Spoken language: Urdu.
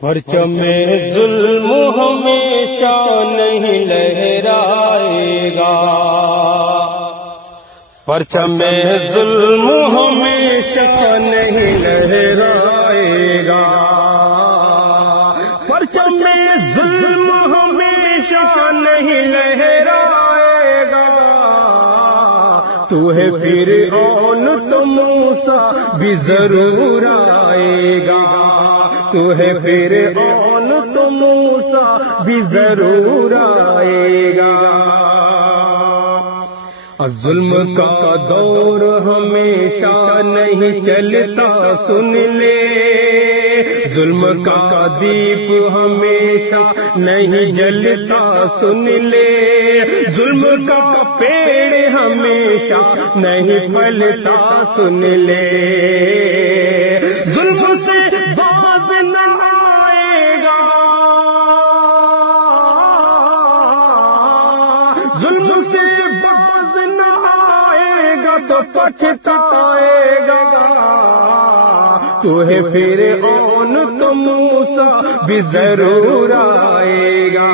پرچم ظلم ہمیشہ نہیں لہرائے گا، پرچم ظلم ہمیشہ نہیں لہرائے گا، پرچم ظلم ہمیشہ نہیں لہرائے گا، تو ہے فرعون تو موسیٰ بھی ضرور آئے گا، تو ہے فرعون تو موسیٰ بھی ضرور آئے گا۔ ظلم کا دور ہمیشہ نہیں چلتا سن لے، ظلم کا دیپ ہمیشہ نہیں جلتا سن لے، ظلم کا پیڑ ہمیشہ نہیں پھلتا سن لے، ظلم سے باز نہ آئے گا، ظلم سے باز نہ آئے گا تو پچھتائے گا، تو ہے فرعون تو موسیٰ بھی ضرور آئے گا۔